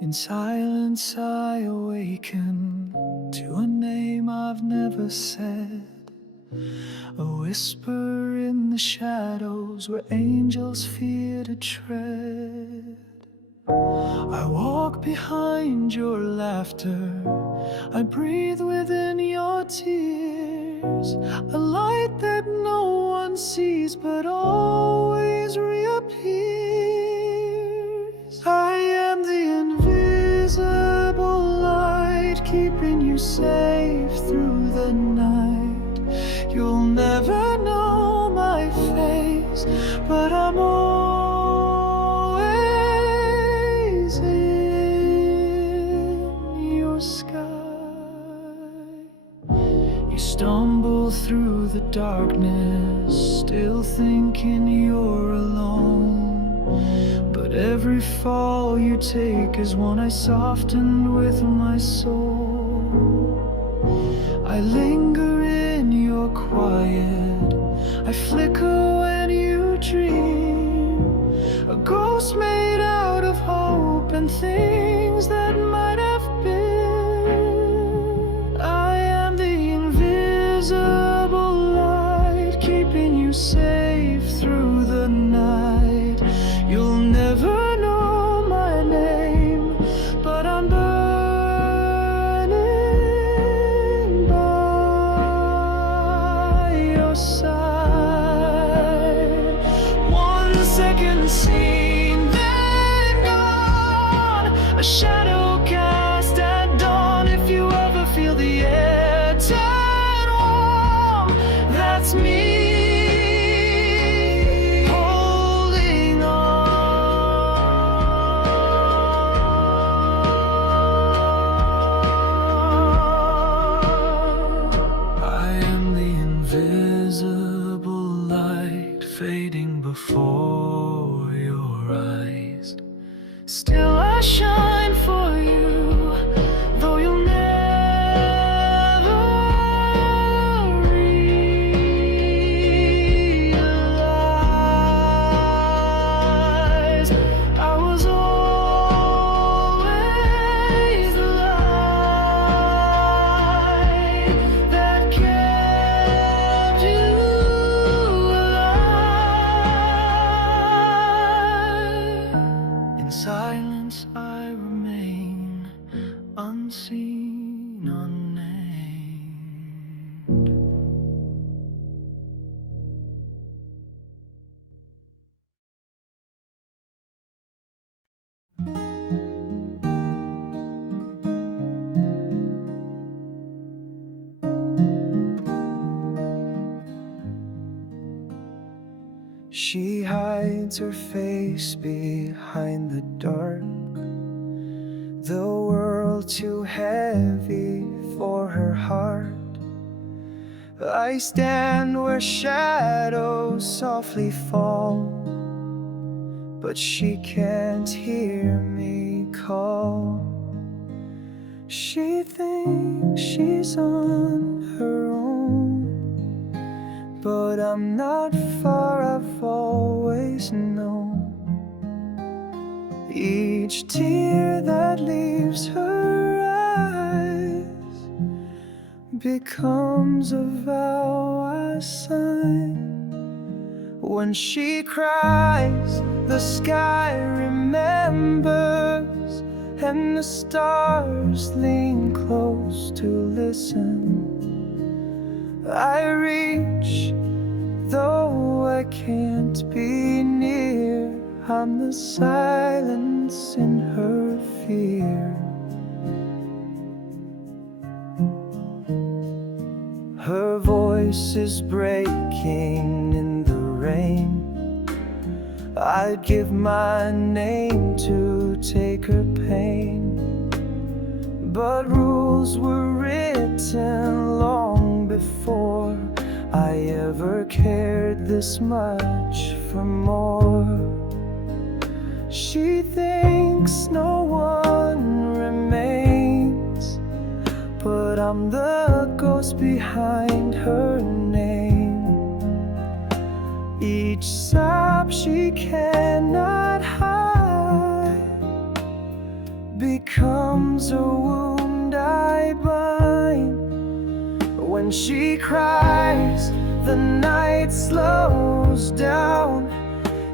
In silence I awaken to a name I've never said, a whisper in the shadows where angels fear to tread. I walk behind your laughter, I breathe within your tears, a light that no one sees but always reappears. I am the invisible light, keeping you safe through the night. You'll never know my face, but I'm always in your sky. You stumble through the darkness, still thinking you're alone, but every fall you take is one I softened with my soul. I linger in your quiet, I flicker when you dream, a ghost made out of hope and things that might have been. I am the invisible light, keeping you safe through the night. You'll never know my name, but I'm burning by your side. 1 second seen, then gone, a shadow cast at dawn. If you ever feel the air turn warm, that's me. Fading before your eyes, still I shine for you, though you'll never realize I was always the light that kept you. In silence I remain, unseen, unnamed. She hides her face behind the dark, the world too heavy for her heart. I stand where shadows softly fall, but she can't hear me call. She thinks she's on her own, but I'm not far, I've always known. Each tear that leaves her eyes becomes a vow I sign. When she cries, the sky remembers, and the stars lean close to listen. I reach, though I can't be near, I'm the silence in her fear. Her voice is breaking in the rain. I'd give my name to take her pain, but rules were written long before I ever cared this much for more. She thinks no one remains, but I'm the ghost behind her name. Each sob she cannot hide becomes a wound I bind. When she cries, the night slows down,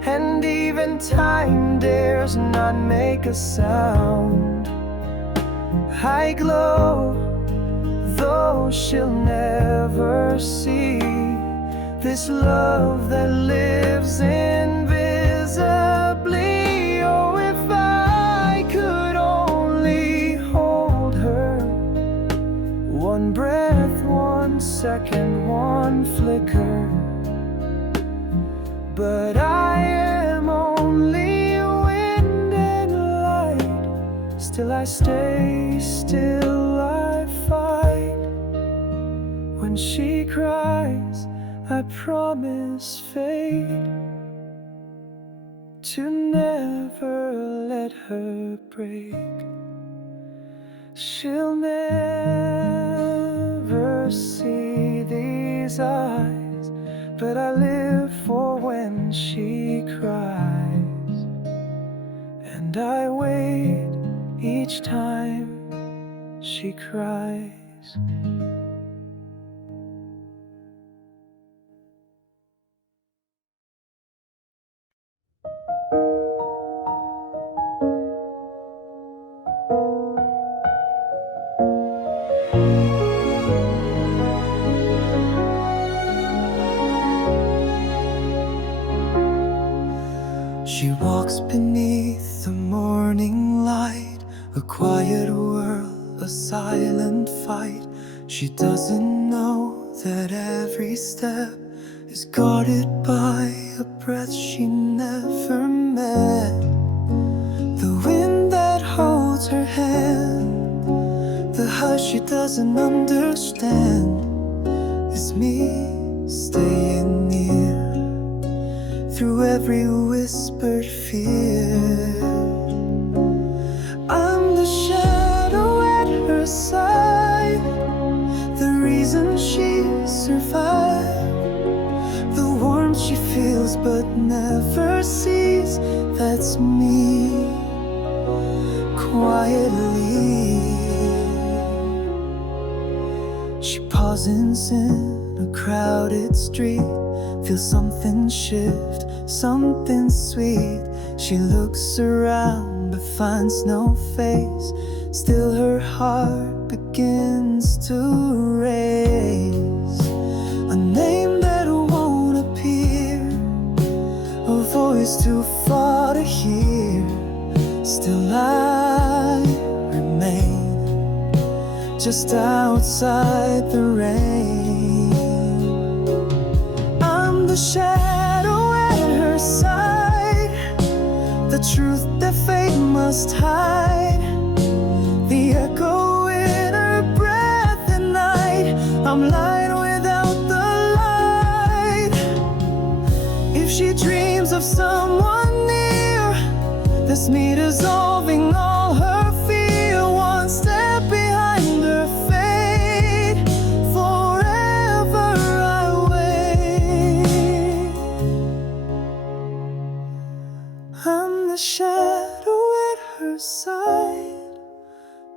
and even time dares not make a sound. I glow, though she'll never see this love that lives invisibly. Oh, if I could only hold her, one breath, 1 second, 1 flicker. But I am only wind and light. Still I stay, still I fight. When she cries, I promise fate to never let her break. She'll never see these eyes, but I live for when she cries. And I wait each time she cries. She walks beneath the morning light, a quiet world, a silent fight. She doesn't know that every step is guarded by a breath she never met. The wind that holds her hand, the hush she doesn't understand, is me staying near through every whispered fear. I'm the shadow at her side, the reason she survived, the warmth she feels but never sees. That's me, quietly. She pauses in a crowded street, feels something shift, something sweet. She looks around but finds no face. Still her heart begins to race. A name that won't appear, a voice too far to hear. Still I remain just outside the rain. The shadow at her side, the truth that fate must hide, the echo in her breath at night. I'm light without the light. If she dreams of someone near, that's me dissolving all her fear. One step behind her fate, forever I wait. I'm the shadow at her side,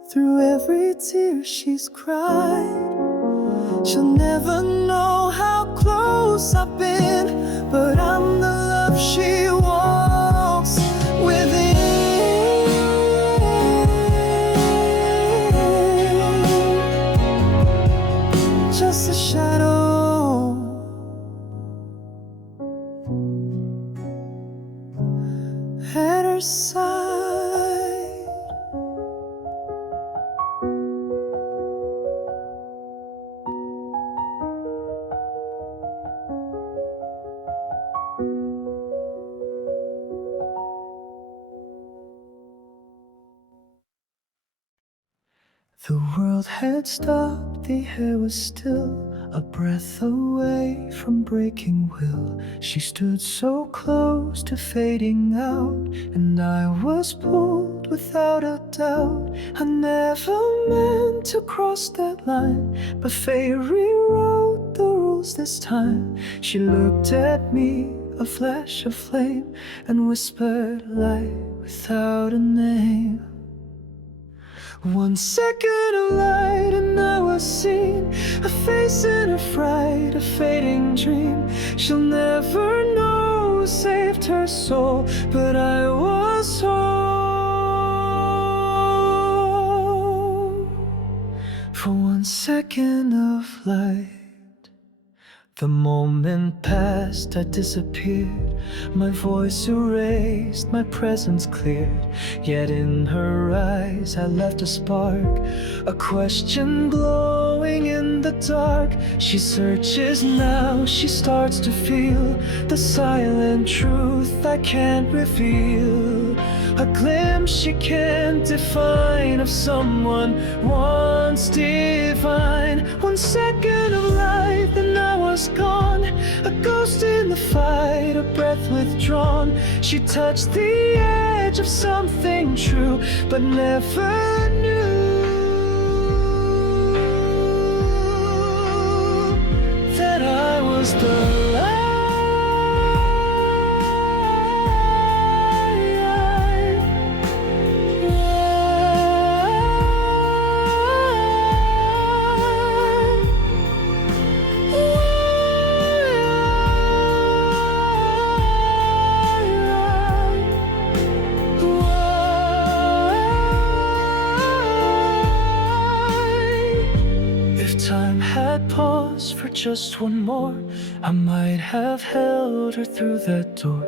through every tear she's cried. She'll never know how close I've been, but I'm the love she walks within. Just a shadow at her side. The world had stopped, the air was still, a breath away from breaking will. She stood so close to fading out, and I was pulled without a doubt. I never meant to cross that line, but fate rewrote the rules this time. She looked at me, a flash of flame, and whispered light without a name. 1 second of light and I was seen, a face in a fright, a fading dream. She'll never know who saved her soul, but I was whole. For 1 second of light, the moment passed, I disappeared. My voice erased, my presence cleared. Yet in her eyes I left a spark, a question glowing in the dark. She searches now, she starts to feel the silent truth I can't reveal. A glimpse she can't define of someone once divine. 1 second of light, then I was gone, a ghost in the fight, a breath withdrawn. She touched the edge of something true, but never knew that I was the light. Time had paused for just one more, I might have held her through that door.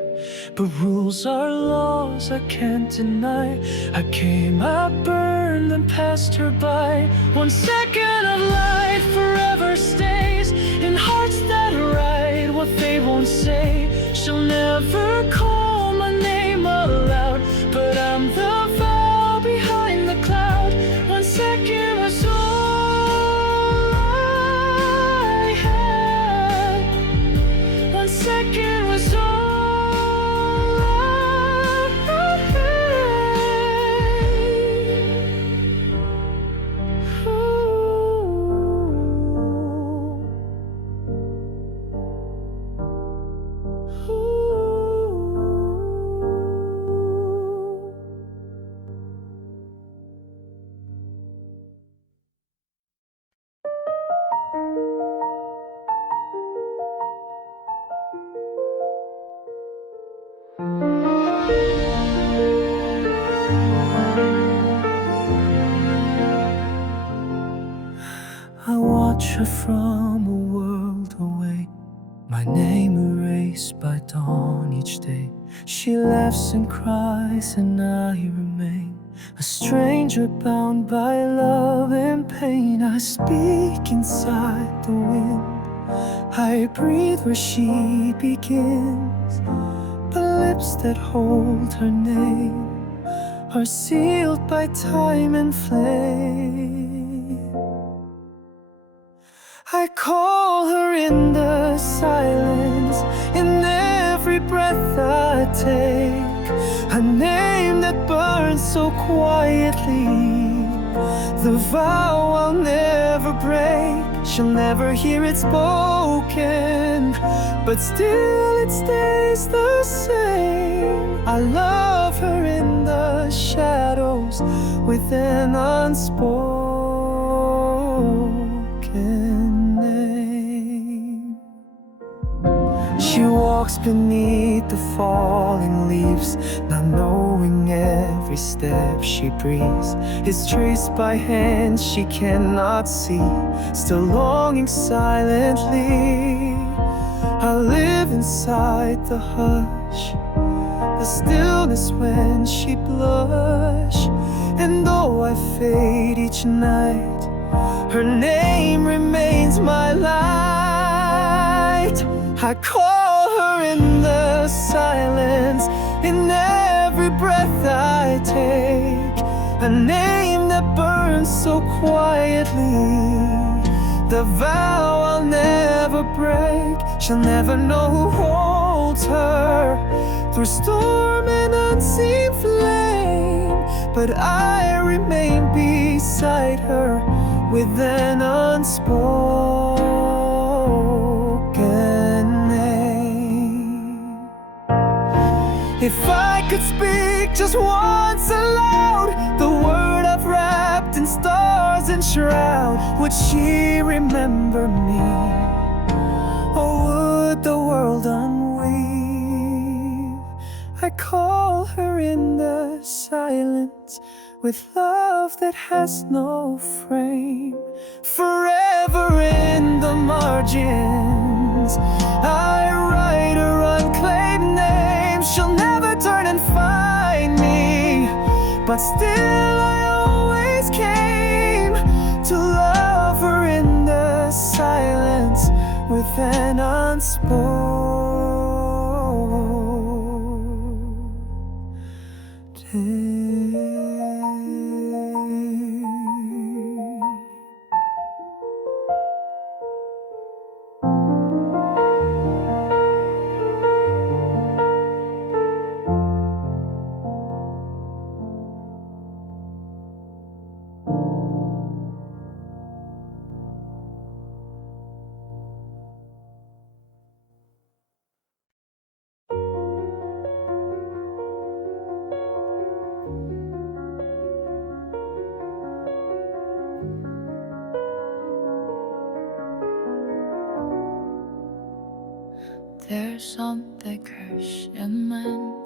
But rules are laws I can't deny. I came, I burned, then passed her by. 1 second of light forever stays in hearts that write what they won't say. She'll never call my name aloud, but I'm the vow behind the cloud. 1 second was all 1 second was all I watch her from a world away, my name erased by dawn each day. She laughs and cries and I remain a stranger bound by love and pain. I speak inside the wind, I breathe where she begins. The lips that hold her name are sealed by time and flame. I call her in the silence, in every breath I take, a name that burns so quietly, the vow I'll never break. She'll never hear it spoken, but still it stays the same. I love her in the shadows with an unspoken name. She walks beneath the falling leaves, not knowing every step she breathes is traced by hands she cannot see, still longing silently. I live inside the hush, the stillness when she blush. And though I fade each night, her name remains my light. I call her in the silence, in every breath I take, a name that burns so quietly, the vow I'll never break. She'll never know who holds her through storm and unseen flame, but I remain beside her with an unspoken name. If I could speak just once aloud, the word I've wrapped out, would she remember me? Or would the world unweave? I call her in the silence, with love that has no frame. Forever in the margins, I write her unclaimed name. She'll never turn and find me, but still I always came to love her in the silence, with an unspoken. There's something crashing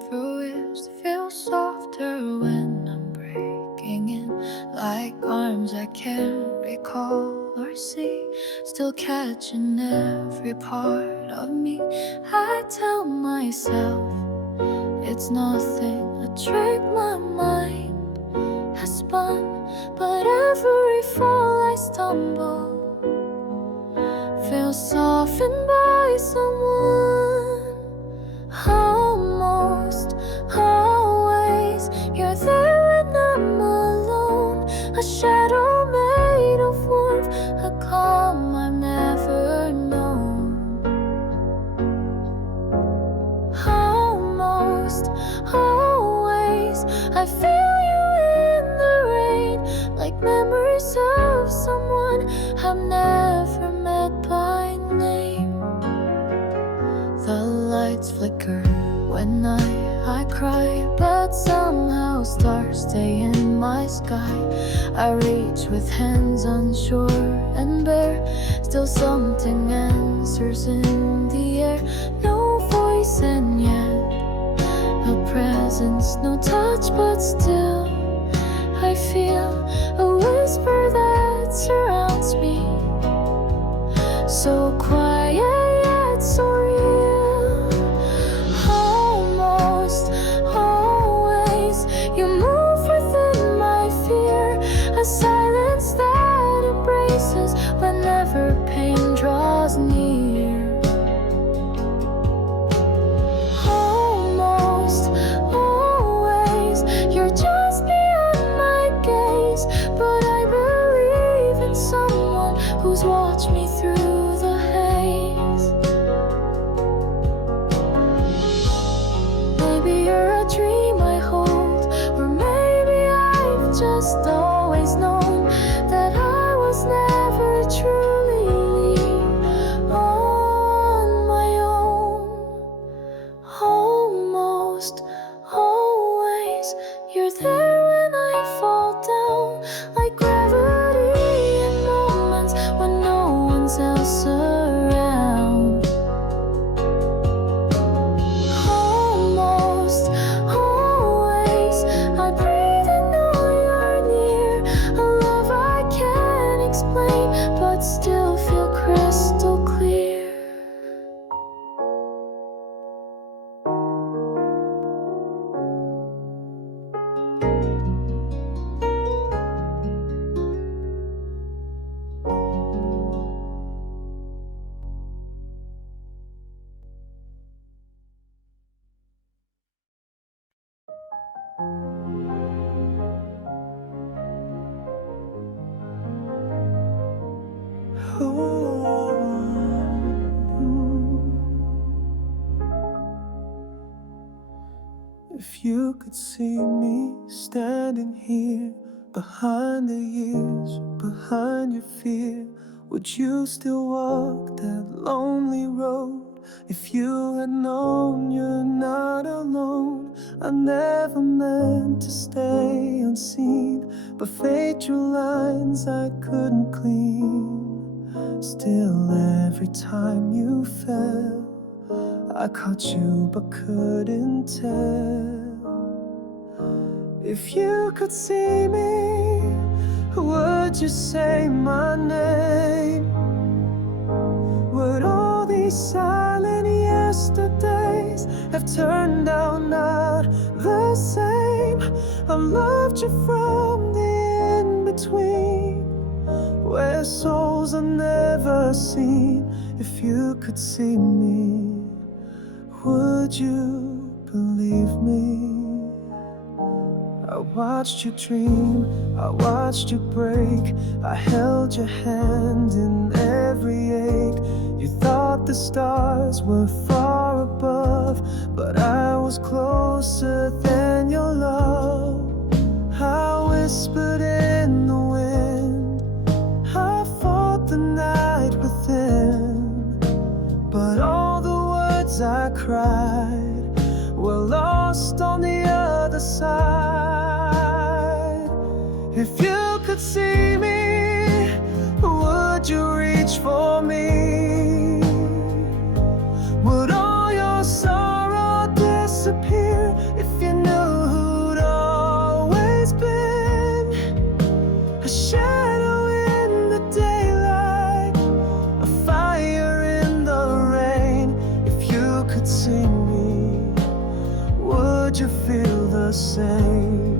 through it. Feels softer when I'm breaking in, like arms I can't recall or see, still catching every part of me. I tell myself it's nothing, a trick my mind has spun, but every fall I stumble feels softened by someone. Almost always you're there when I'm alone, a shadow made of warmth, a calm I've never known. Almost always I feel you in the rain, like memories of someone I've never met by name. The lights flicker when I cry, but somehow stars stay in my sky. I reach with hands unsure and bare, still something answers in the air. No voice and yet a presence, no touch, but still I feel a whisper that surrounds me, so quiet yet so real. Almost always you move within my fear, a silence that embraces whenever pain draws near. Almost always you're just beyond my gaze, but I believe in someone who's watched me through the haze. Maybe you're a dream I hold, or maybe I've just always known that I was never truly on my own. Almost always you're there when I fall down, like gravity in moments when no one's else around. Almost always I breathe and know you're near, a love I can't explain, but still feel crystal clear. If you could see me standing here, behind the years, behind your fear, would you still walk that lonely road? If you had known you're not alone, I never meant to stay unseen, but fate drew lines I couldn't clean. Still, every time you fell, I caught you but couldn't tell. If you could see me, would you say my name? Would all these silent yesterdays have turned out not the same? I loved you from the in-between, where souls are never seen. If you could see me, would you believe me? I watched you dream, I watched you break, I held your hand in every ache. You thought the stars were far above, but I was closer than your love. I whispered in the wind, I fought the night within, but all the words I cried were lost on the other side. If you could see me, would you reach for me? Would all your sorrow disappear if you knew who'd always been a shadow in the daylight, a fire in the rain? If you could see me, would you feel the same?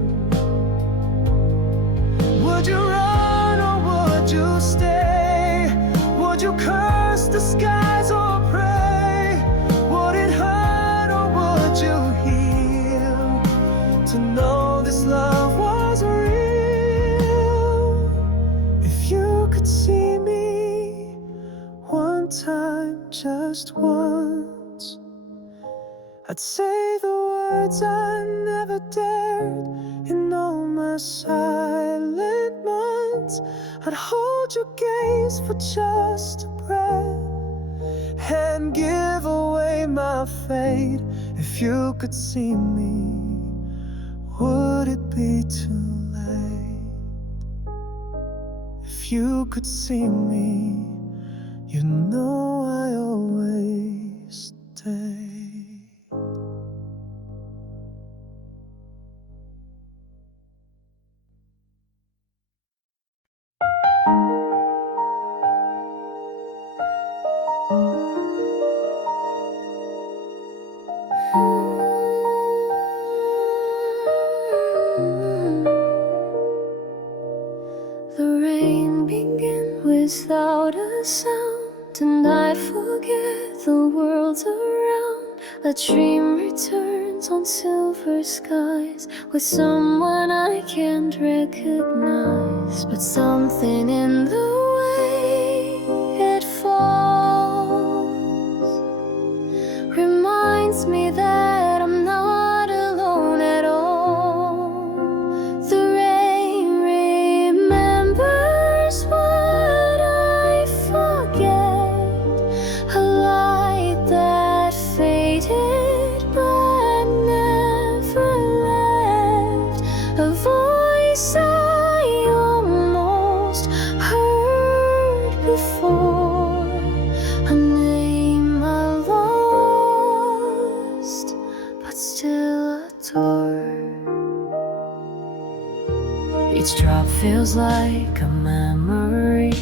Would you run or would you stay? Would you curse the skies or pray? Would it hurt or would you heal to know this love was real? If you could see me one time, just once, I'd say the words I never dared in all my silent months. I'd hold your gaze for just a breath and give away my fate. If you could see me, would it be too late? If you could see me, you know I always stay. Without a sound, and I forget the world's around. A dream returns on silver skies with someone I can't recognize, but something in the way it falls reminds me that I'm not alone at all. The rain remembers what each drop feels like a memory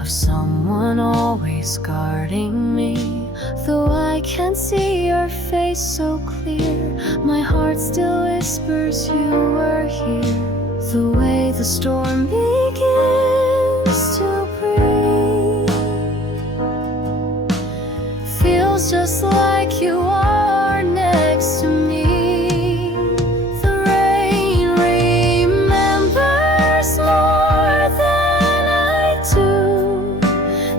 of someone always guarding me. Though I can't see your face so clear, my heart still whispers you were here. The way the storm begins to breathe feels just like you are next to me.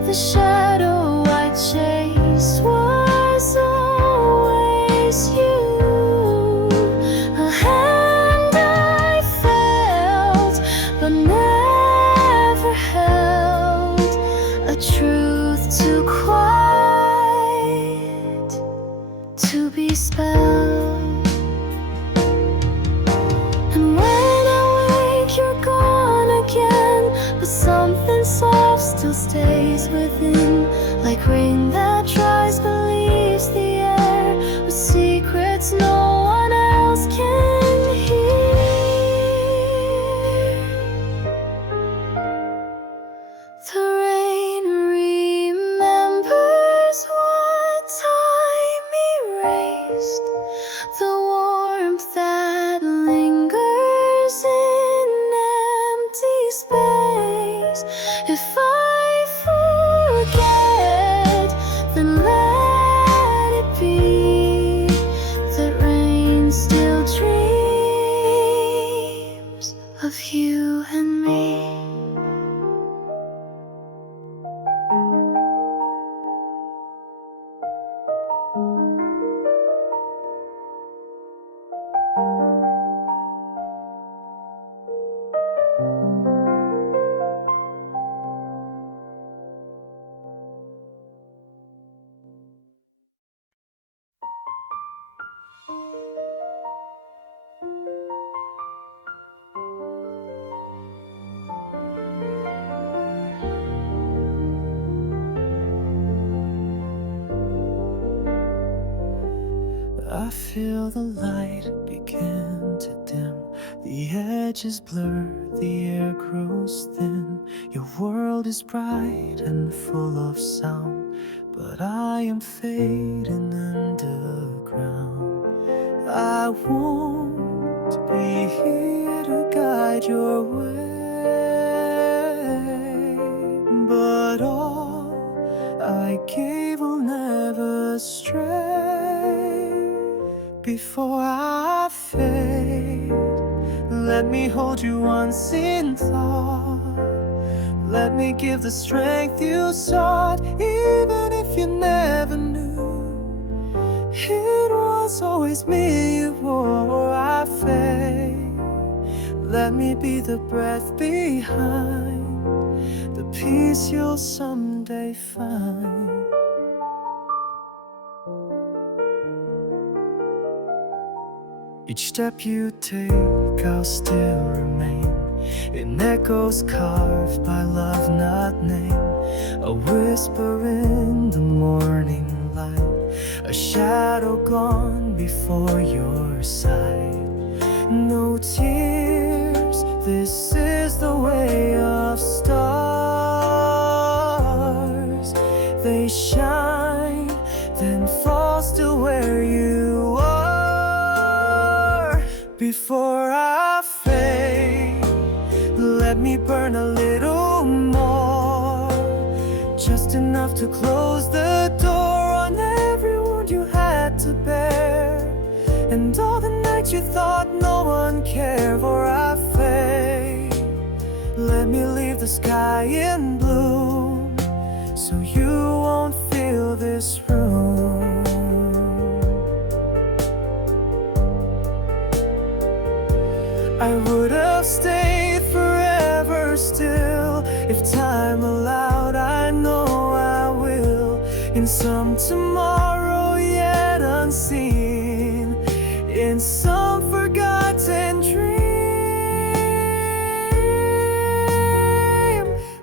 The shadow I chased was always you. A hand I felt but never still stays within, like rain that dries but leaves the air with secrets no one else can hear. The rain remembers what time erased, the warmth that lingers in empty space. If I forget, then let it be, that rain still dreams of you and me. I feel the light begin to dim, the edges blur, the air grows thin. Your world is bright and full of sound, but I am fading underground. I won't be here to guide your way, but all I gave will never stray. Before I fade, let me hold you once in thought. Let me give the strength you sought, even if you never knew it was always me you wore. I fade, let me be the breath behind the peace you'll someday find. Each step you take, I'll still remain in echoes carved by love not named. A whisper in the morning light, a shadow gone before your sight. No tears, this is the way of stars. They shine, then fall still where you are. Before I fade, let me burn a little more, just enough to close the door on every wound you had to bear, and all the nights you thought no one cared. For I fade, let me leave the sky in bloom, so you won't feel this room. I would have stayed forever still if time allowed. I know I will, in some tomorrow yet unseen, in some forgotten dream.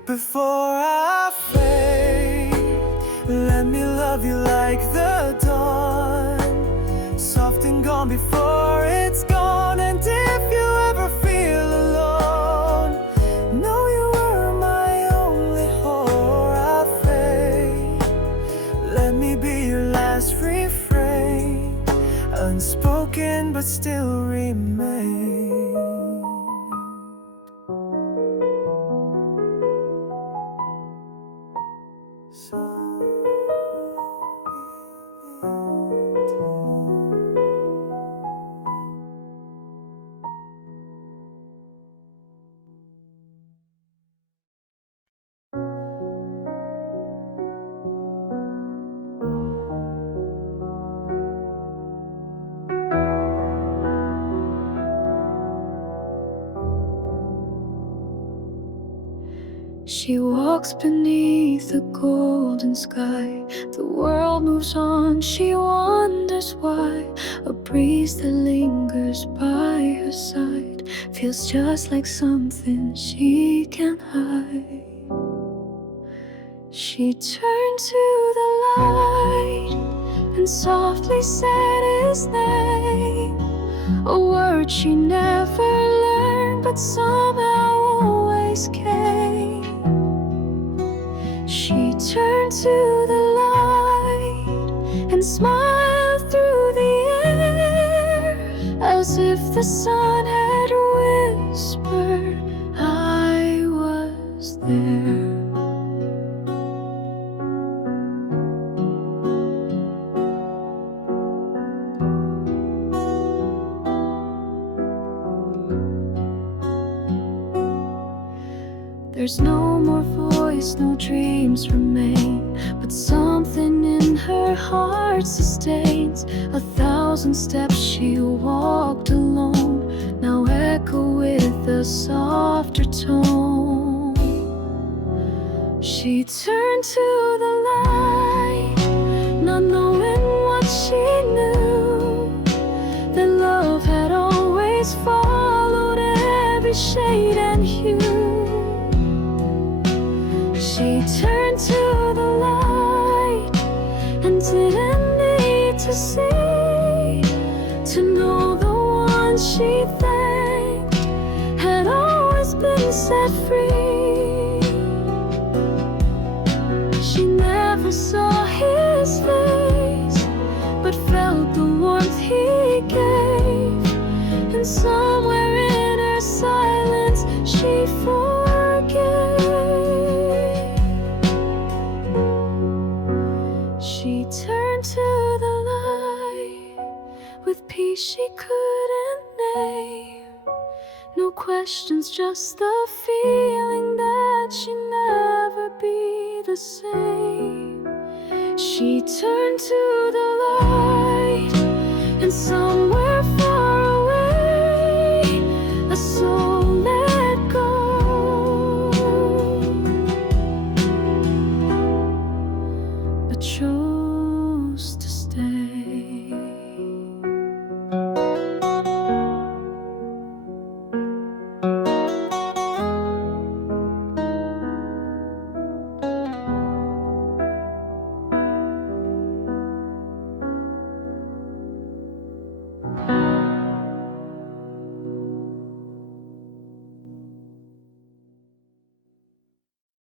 Before I fade, let me love you like the dawn, soft and gone before it's gone. And if you ever feel alone, know you were my only whore. I fade, let me be your last refrain, unspoken but still remain. She walks beneath the golden sky. The world moves on, she wonders why. A breeze that lingers by her side feels just like something she can't hide. She turned to the light and softly said his name, a word she never learned but somehow always came. She turned to the light and smiled through the air, as if the sun had whispered, I was there. There's no more voice, no dreams remain, but something in her heart sustains. 1,000 steps she walked alone, now echo with a softer tone. She turned to the light, not knowing what she knew, that love had always followed every shade and hue. She turned to the light and didn't need to see, to know the one she thanked had always been set free. She never saw his face, but felt the warmth he gave, and somewhere in her silence she forgave. She turned to the light with peace she couldn't name. No questions, just the feeling that she'd never be the same. She turned to the light, and somewhere far away, a soul